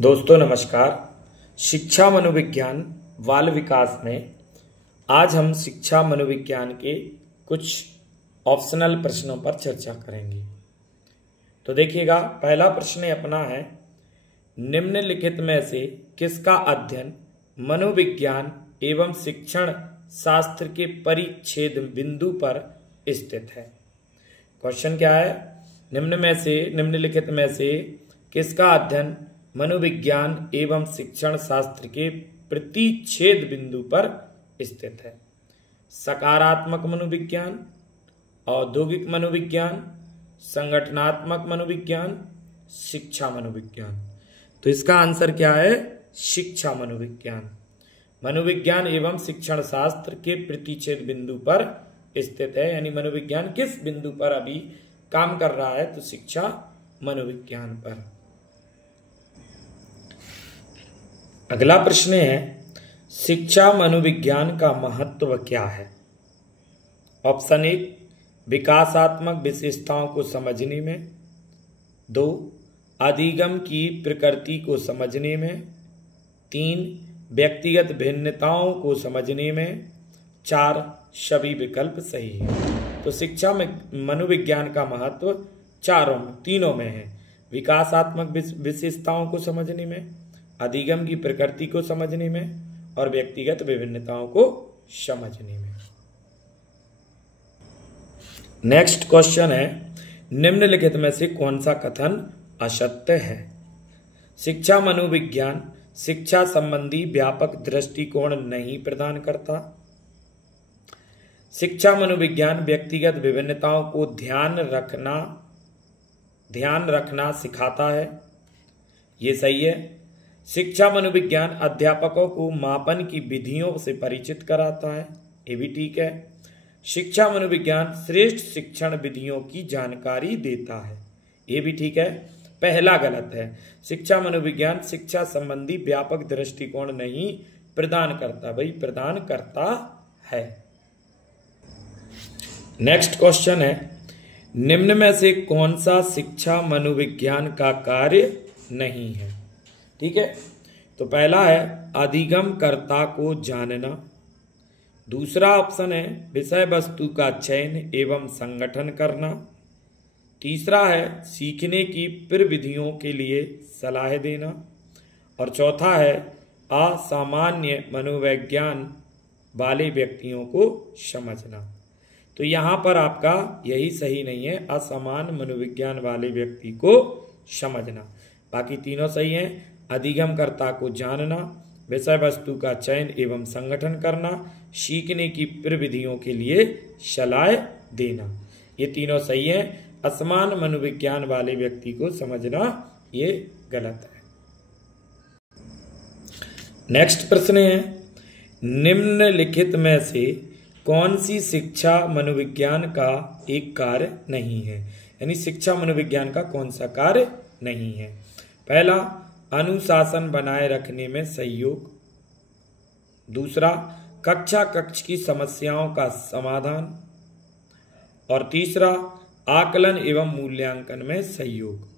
दोस्तों नमस्कार। शिक्षा मनोविज्ञान बाल विकास में आज हम शिक्षा मनोविज्ञान के कुछ ऑप्शनल प्रश्नों पर चर्चा करेंगे। तो देखिएगा, पहला प्रश्न अपना है, निम्नलिखित में से किसका अध्ययन मनोविज्ञान एवं शिक्षण शास्त्र के परिच्छेद बिंदु पर स्थित है। क्वेश्चन क्या है, निम्नलिखित में से किसका अध्ययन मनोविज्ञान एवं शिक्षण शास्त्र के प्रतिच्छेद बिंदु पर स्थित है। सकारात्मक मनोविज्ञान, औद्योगिक मनोविज्ञान, संगठनात्मक मनोविज्ञान, शिक्षा मनोविज्ञान। तो इसका आंसर क्या है, शिक्षा मनोविज्ञान। मनोविज्ञान एवं शिक्षण शास्त्र के प्रतिच्छेद बिंदु पर स्थित है, यानी मनोविज्ञान किस बिंदु पर अभी काम कर रहा है, तो शिक्षा मनोविज्ञान पर। अगला प्रश्न है, शिक्षा मनोविज्ञान का महत्व क्या है। ऑप्शन 1, विकासात्मक विशेषताओं को समझने में। 2, अधिगम की प्रकृति को समझने में। 3, व्यक्तिगत भिन्नताओं को समझने में। 4, सभी विकल्प सही है। तो शिक्षा में मनोविज्ञान का महत्व तीनों में है। विकासात्मक विशेषताओं को समझने में, अधिगम की प्रकृति को समझने में और व्यक्तिगत विभिन्नताओं को समझने में। नेक्स्ट क्वेश्चन है, निम्नलिखित में से कौन सा कथन असत्य है। शिक्षा मनोविज्ञान शिक्षा संबंधी व्यापक दृष्टिकोण नहीं प्रदान करता। शिक्षा मनोविज्ञान व्यक्तिगत विभिन्नताओं को ध्यान रखना सिखाता है, ये सही है। शिक्षा मनोविज्ञान अध्यापकों को मापन की विधियों से परिचित कराता है, ये भी ठीक है। शिक्षा मनोविज्ञान श्रेष्ठ शिक्षण विधियों की जानकारी देता है, ये भी ठीक है। पहला गलत है, शिक्षा मनोविज्ञान शिक्षा संबंधी व्यापक दृष्टिकोण नहीं प्रदान करता, भाई प्रदान करता है। नेक्स्ट क्वेश्चन है, निम्न में से कौन सा शिक्षा मनोविज्ञान का कार्य नहीं है। ठीक है, तो पहला है अधिगम कर्ता को जानना। दूसरा ऑप्शन है विषय वस्तु का चयन एवं संगठन करना। तीसरा है सीखने की प्रविधियों के लिए सलाह देना। और चौथा है असामान्य मनोविज्ञान वाले व्यक्तियों को समझना। तो यहां पर आपका यही सही नहीं है, असामान्य मनोविज्ञान वाले व्यक्ति को समझना। बाकी तीनों सही हैं, अधिगमकर्ता को जानना, विषय वस्तु का चयन एवं संगठन करना, सीखने की प्रविधियों के लिए सलाह देना, ये तीनों सही हैं। असमान मनोविज्ञान वाले व्यक्ति को समझना ये गलत है। नेक्स्ट प्रश्न है, निम्नलिखित में से कौन सी शिक्षा मनोविज्ञान का एक कार्य नहीं है, यानी शिक्षा मनोविज्ञान का कौन सा कार्य नहीं है। पहला, अनुशासन बनाए रखने में सहयोग। दूसरा, कक्ष की समस्याओं का समाधान। और तीसरा, आकलन एवं मूल्यांकन में सहयोग।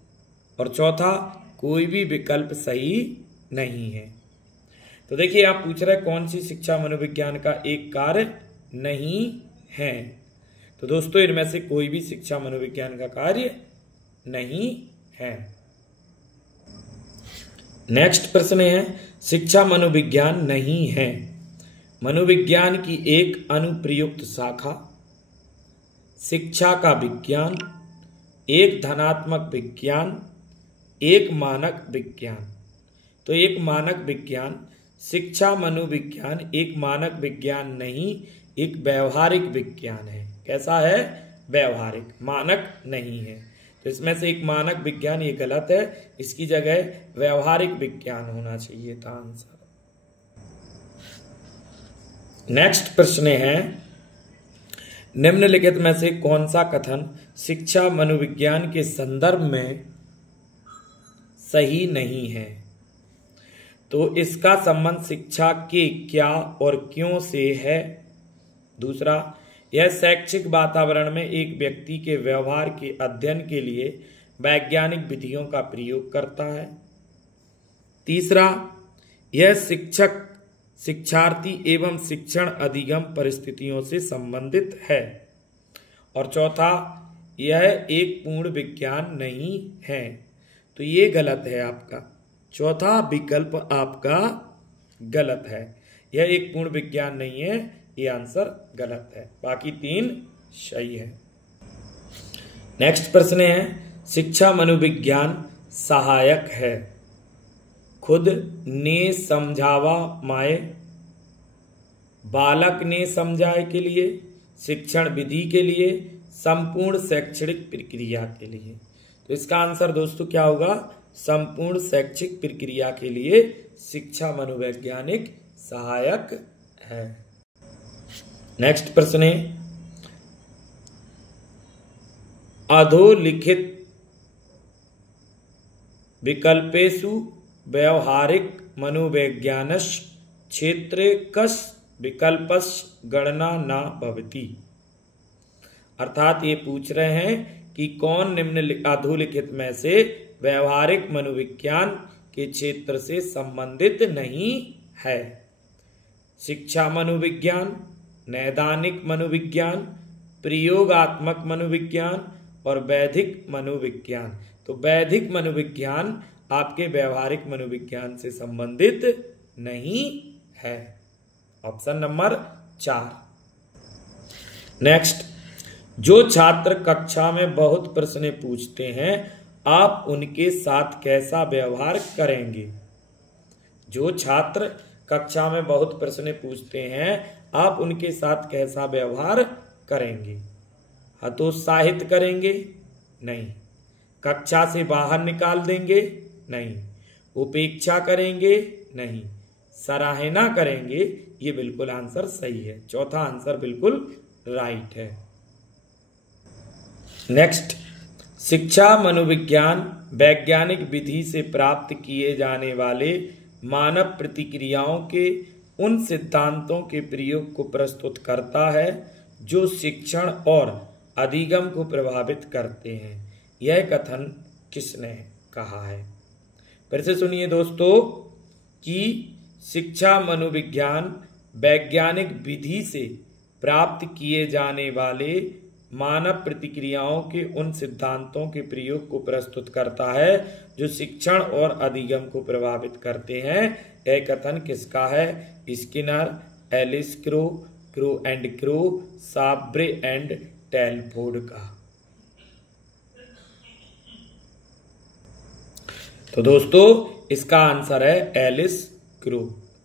और चौथा, कोई भी विकल्प सही नहीं है। तो देखिए, आप पूछ रहे कौन सी शिक्षा मनोविज्ञान का एक कार्य नहीं है, तो दोस्तों इनमें से कोई भी शिक्षा मनोविज्ञान का कार्य नहीं है। नेक्स्ट प्रश्न है, शिक्षा मनोविज्ञान नहीं है मनोविज्ञान की एक अनुप्रयुक्त शाखा, शिक्षा का विज्ञान, एक धनात्मक विज्ञान, एक मानक विज्ञान। तो एक मानक विज्ञान, शिक्षा मनोविज्ञान एक मानक विज्ञान नहीं, एक व्यवहारिक विज्ञान है। कैसा है, व्यवहारिक, मानक नहीं है। तो इसमें से एक मानक विज्ञान ये गलत है, इसकी जगह व्यवहारिक विज्ञान होना चाहिए था आंसर। नेक्स्ट प्रश्न है, निम्नलिखित में से कौन सा कथन शिक्षा मनोविज्ञान के संदर्भ में सही नहीं है। तो इसका संबंध शिक्षा के क्या और क्यों से है। दूसरा, यह शैक्षिक वातावरण में एक व्यक्ति के व्यवहार के अध्ययन के लिए वैज्ञानिक विधियों का प्रयोग करता है। तीसरा, यह शिक्षक शिक्षार्थी एवं शिक्षण अधिगम परिस्थितियों से संबंधित है। और चौथा, यह एक पूर्ण विज्ञान नहीं है। तो ये गलत है आपका, चौथा विकल्प आपका गलत है। यह एक पूर्ण विज्ञान नहीं है, ये आंसर गलत है। बाकी तीन सही है। नेक्स्ट प्रश्न है, शिक्षा मनोविज्ञान सहायक है। खुद ने समझावा माए, बालक ने समझाए के लिए, शिक्षण विधि के लिए, संपूर्ण शैक्षणिक प्रक्रिया के लिए। तो इसका आंसर दोस्तों क्या होगा? संपूर्ण शैक्षिक प्रक्रिया के लिए शिक्षा मनोवैज्ञानिक सहायक है। नेक्स्ट प्रश्न है, अधोलिखित विकल्पेषु व्यवहारिक मनोवैज्ञानस्य क्षेत्रे कस् विकल्पस्य गणना न भवति। अर्थात ये पूछ रहे हैं कि कौन निम्न अधोलिखित में से व्यवहारिक मनोविज्ञान के क्षेत्र से संबंधित नहीं है। शिक्षा मनोविज्ञान, नैदानिक मनोविज्ञान, प्रयोगात्मक मनोविज्ञान और वैधिक मनोविज्ञान। तो वैधिक मनोविज्ञान आपके व्यवहारिक मनोविज्ञान से संबंधित नहीं है। Option number 4। नेक्स्ट, जो छात्र कक्षा में बहुत प्रश्न पूछते हैं, आप उनके साथ कैसा व्यवहार करेंगे? जो छात्र कक्षा में बहुत प्रश्न पूछते हैं, आप उनके साथ कैसा व्यवहार करेंगे? हतोत्साहित करेंगे? नहीं। कक्षा से बाहर निकाल देंगे? नहीं। उपेक्षा करेंगे? नहीं। सराहना करेंगे? ये बिल्कुल आंसर सही है। चौथा आंसर बिल्कुल राइट है। नेक्स्ट, शिक्षा मनोविज्ञान वैज्ञानिक विधि से प्राप्त किए जाने वाले मानव प्रतिक्रियाओं के उन सिद्धांतों के प्रयोग को प्रस्तुत करता है जो शिक्षण और अधिगम को प्रभावित करते हैं। यह कथन किसने कहा है? फिर से सुनिए दोस्तों कि शिक्षा मनोविज्ञान वैज्ञानिक विधि से प्राप्त किए जाने वाले मानव प्रतिक्रियाओं के उन सिद्धांतों के प्रयोग को प्रस्तुत करता है जो शिक्षण और अधिगम को प्रभावित करते हैं। यह कथन किसका है? Skinner, Alice Crow, Crow and Crow, Sawrey and Telford का। तो दोस्तों इसका आंसर है एलिस क्रो।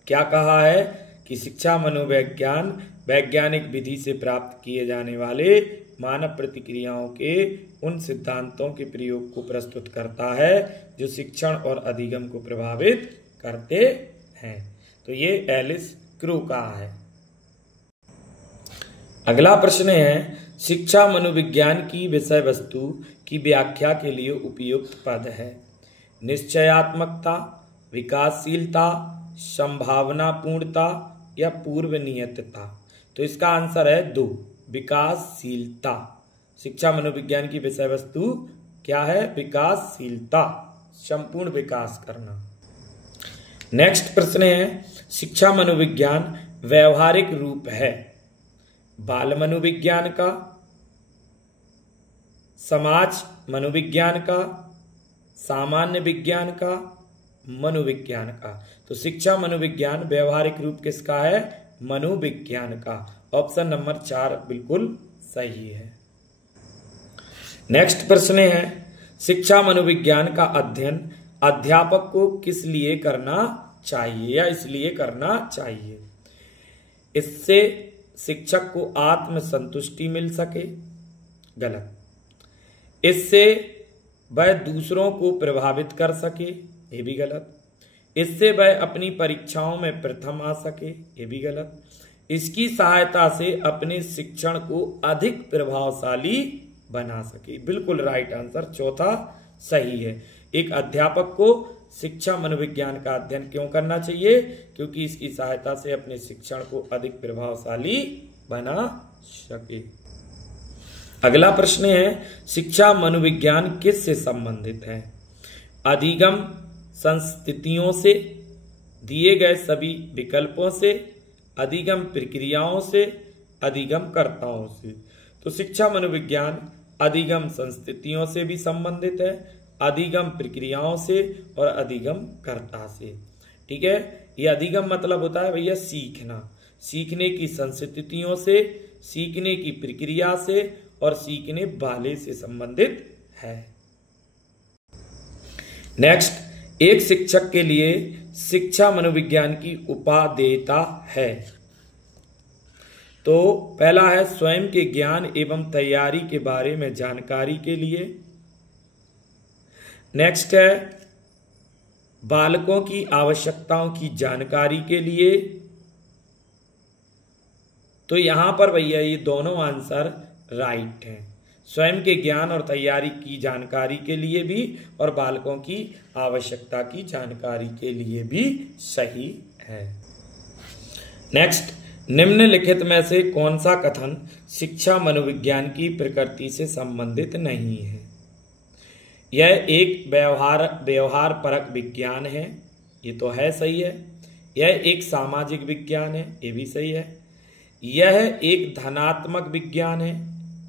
क्या कहा है कि शिक्षा मनोविज्ञान वैज्ञानिक विधि से प्राप्त किए जाने वाले मानव प्रतिक्रियाओं के उन सिद्धांतों के प्रयोग को प्रस्तुत करता है जो शिक्षण और अधिगम को प्रभावित करते हैं। तो ये एलिस क्रो का है। अगला प्रश्न है, शिक्षा मनोविज्ञान की विषय वस्तु की व्याख्या के लिए उपयुक्त पद है। निश्चयात्मकता, विकासशीलता, संभावनापूर्णता या पूर्व नियतता। तो इसका आंसर है 2, विकासशीलता। शिक्षा मनोविज्ञान की विषय वस्तु क्या है? विकासशीलता, संपूर्ण विकास करना। नेक्स्ट प्रश्न है, शिक्षा मनोविज्ञान व्यवहारिक रूप है बाल मनोविज्ञान का, समाज मनोविज्ञान का, सामान्य विज्ञान का, मनोविज्ञान का। तो शिक्षा मनोविज्ञान व्यवहारिक रूप किसका है? मनोविज्ञान का। ऑप्शन नंबर 4 बिल्कुल सही है। नेक्स्ट प्रश्न है, शिक्षा मनोविज्ञान का अध्ययन अध्यापक को किस लिए करना चाहिए या इसलिए करना चाहिए? इससे शिक्षक को आत्म संतुष्टि मिल सके? गलत। इससे वह दूसरों को प्रभावित कर सके? ये भी गलत। इससे वह अपनी परीक्षाओं में प्रथम आ सके? ये भी गलत। इसकी सहायता से अपने शिक्षण को अधिक प्रभावशाली बना सके? बिल्कुल राइट आंसर, चौथा सही है। एक अध्यापक को शिक्षा मनोविज्ञान का अध्ययन क्यों करना चाहिए? क्योंकि इसकी सहायता से अपने शिक्षण को अधिक प्रभावशाली बना सके। अगला प्रश्न है, शिक्षा मनोविज्ञान किससे संबंधित है? अधिगम, संस्थितियों से, दिए गए सभी विकल्पों से, अधिगम प्रक्रियाओं से, अधिगम कर्ताओं से। तो शिक्षा मनोविज्ञान अधिगम संस्थितियों से भी संबंधित है, अधिगम प्रक्रियाओं से और अधिगम कर्ता से। ठीक है, ये अधिगम मतलब होता है भैया सीखना, सीखने की संस्थितियों से, सीखने की प्रक्रिया से और सीखने वाले से संबंधित है। नेक्स्ट, एक शिक्षक के लिए शिक्षा मनोविज्ञान की उपादेयता है। तो पहला है स्वयं के ज्ञान एवं तैयारी के बारे में जानकारी के लिए। नेक्स्ट है बालकों की आवश्यकताओं की जानकारी के लिए। तो यहां पर भैया ये दोनों आंसर राइट हैं, स्वयं के ज्ञान और तैयारी की जानकारी के लिए भी और बालकों की आवश्यकता की जानकारी के लिए भी सही है। नेक्स्ट, निम्नलिखित में से कौन सा कथन शिक्षा मनोविज्ञान की प्रकृति से संबंधित नहीं है? यह एक व्यवहार परक विज्ञान है, ये तो है सही है। यह एक सामाजिक विज्ञान है, ये भी सही है। यह एक धनात्मक विज्ञान है,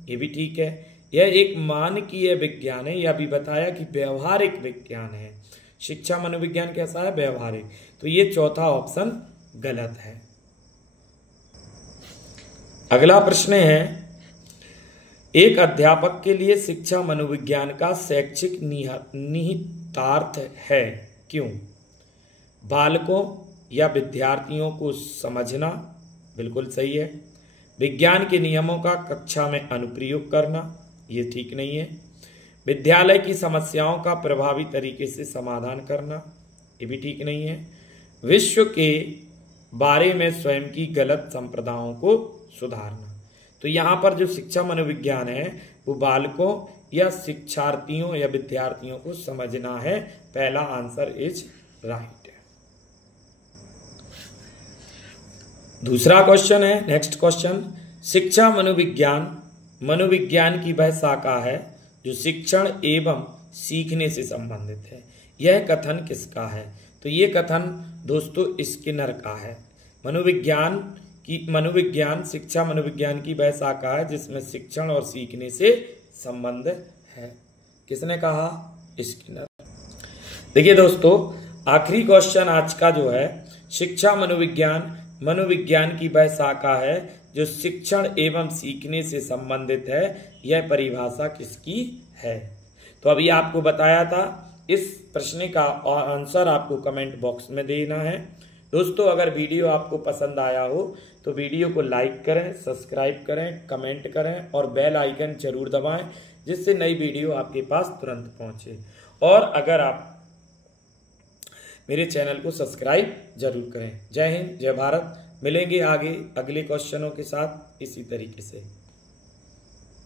ये भी ठीक है। यह एक मानकीय विज्ञान है, यह भी बताया कि व्यवहारिक विज्ञान है। शिक्षा मनोविज्ञान कैसा है? व्यवहारिक। तो ये चौथा ऑप्शन गलत है। अगला प्रश्न है, एक अध्यापक के लिए शिक्षा मनोविज्ञान का शैक्षिक निहितार्थ है, क्यों? बालकों या विद्यार्थियों को समझना, बिल्कुल सही है। विज्ञान के नियमों का कक्षा में अनुप्रयोग करना, ये ठीक नहीं है। विद्यालय की समस्याओं का प्रभावी तरीके से समाधान करना, ये भी ठीक नहीं है। विश्व के बारे में स्वयं की गलत संप्रदायों को सुधारना। तो यहाँ पर जो शिक्षा मनोविज्ञान है वो बालकों या शिक्षार्थियों या विद्यार्थियों को समझना है। पहला आंसर इज राइट। दूसरा क्वेश्चन है, नेक्स्ट क्वेश्चन, शिक्षा मनोविज्ञान की वह शाखा है जो शिक्षण एवं सीखने से संबंधित है। यह कथन किसका है? तो ये कथन दोस्तों स्किनर का है। शिक्षा मनोविज्ञान की वह शाखा है जिसमें शिक्षण और सीखने से संबंध है। किसने कहा? स्किनर। देखिए दोस्तों, आखिरी क्वेश्चन आज का जो है, शिक्षा मनोविज्ञान की वह शाखा है जो शिक्षण एवं सीखने से संबंधित है। यह परिभाषा किसकी है? तो अभी आपको बताया था, इस प्रश्न का आंसर आपको कमेंट बॉक्स में देना है। दोस्तों, अगर वीडियो आपको पसंद आया हो तो वीडियो को लाइक करें, सब्सक्राइब करें, कमेंट करें और बेल आइकन जरूर दबाएं, जिससे नई वीडियो आपके पास तुरंत पहुंचे। और अगर आप मेरे चैनल को सब्सक्राइब जरूर करें। जय हिंद, जय भारत। मिलेंगे आगे अगले क्वेश्चनों के साथ इसी तरीके से।